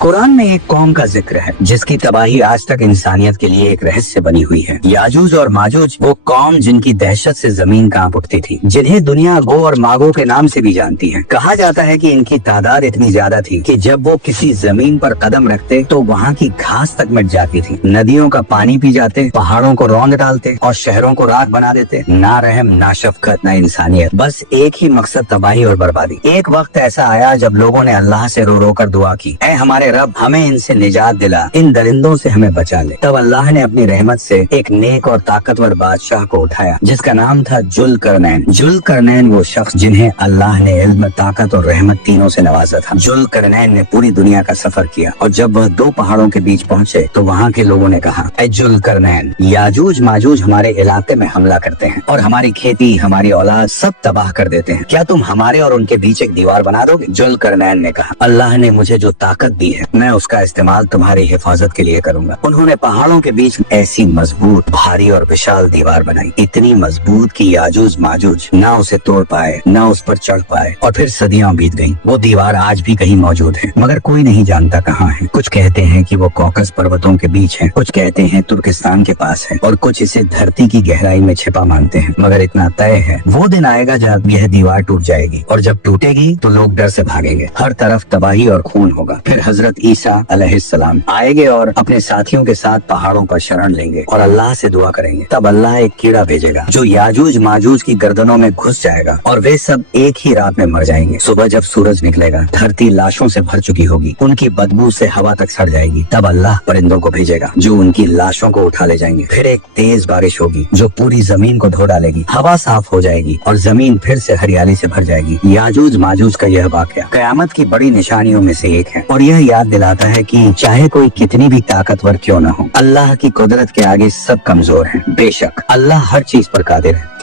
कुरान में एक कौम का जिक्र है जिसकी तबाही आज तक इंसानियत के लिए एक रहस्य बनी हुई है। याजूज और माजूज वो कौम जिनकी दहशत से जमीन कांप उठती थी, जिन्हें दुनिया गो और मागो के नाम से भी जानती है। कहा जाता है कि इनकी तादाद इतनी ज्यादा थी कि जब वो किसी जमीन पर कदम रखते तो वहाँ की घास तक मिट जाती थी। नदियों का पानी पी जाते, पहाड़ों को रौंद डालते और शहरों को राख बना देते। ना रहम, ना शफकत, ना इंसानियत, बस एक ही मकसद, तबाही और बर्बादी। एक वक्त ऐसा आया जब लोगों ने अल्लाह से रो रो कर दुआ की, ऐ हमारे रब, हमें इनसे निजात दिला, इन दरिंदों से हमें बचा ले। तब अल्लाह ने अपनी रहमत से एक नेक और ताकतवर बादशाह को उठाया जिसका नाम था जुल्करनैन। जुल्करनैन वो शख्स जिन्हें अल्लाह ने इल्म, ताकत और रहमत तीनों से नवाजा था। जुल्करनैन ने पूरी दुनिया का सफर किया और जब वह दो पहाड़ों के बीच पहुँचे तो वहाँ के लोगों ने कहा, ऐ जुल्करनैन, याजूज माजूज हमारे इलाके में हमला करते हैं और हमारी खेती, हमारी औलाद सब तबाह कर देते हैं। क्या तुम हमारे और उनके बीच एक दीवार बना दोगे? जुल्करनैन ने कहा, अल्लाह ने मुझे जो ताकत दी है मैं उसका इस्तेमाल तुम्हारी हिफाजत के लिए करूंगा। उन्होंने पहाड़ों के बीच ऐसी मजबूत, भारी और विशाल दीवार बनाई, इतनी मजबूत कि याजूज माजूज ना उसे तोड़ पाए, ना उस पर चढ़ पाए। और फिर सदियां बीत गईं। वो दीवार आज भी कहीं मौजूद है, मगर कोई नहीं जानता कहाँ है। कुछ कहते हैं कि वो कॉकस पर्वतों के बीच है, कुछ कहते हैं तुर्किस्तान के पास है और कुछ इसे धरती की गहराई में छिपा मानते हैं। मगर इतना तय है, वो दिन आएगा जब यह दीवार टूट जाएगी और जब टूटेगी तो लोग डर से भागेंगे। हर तरफ तबाही और खून होगा। फिर हजरत ईसा अलैहिस्सलाम आएंगे और अपने साथियों के साथ पहाड़ों पर शरण लेंगे और अल्लाह से दुआ करेंगे। तब अल्लाह एक कीड़ा भेजेगा जो याजूज माजूज की गर्दनों में घुस जाएगा और वे सब एक ही रात में मर जाएंगे। सुबह जब सूरज निकलेगा, धरती लाशों से भर चुकी होगी, उनकी बदबू से हवा तक सड़ जाएगी। तब अल्लाह परिंदों को भेजेगा जो उनकी लाशों को उठा ले जाएंगे। फिर एक तेज बारिश होगी जो पूरी जमीन को धो डालेगी। हवा साफ हो जाएगी और जमीन फिर से हरियाली से भर जाएगी। याजूज माजूज का यह वाकया कयामत की बड़ी निशानियों में से एक है और यह याद दिलाता है कि चाहे कोई कितनी भी ताकतवर क्यों न हो, अल्लाह की कुदरत के आगे सब कमजोर हैं। बेशक अल्लाह हर चीज पर कादिर है।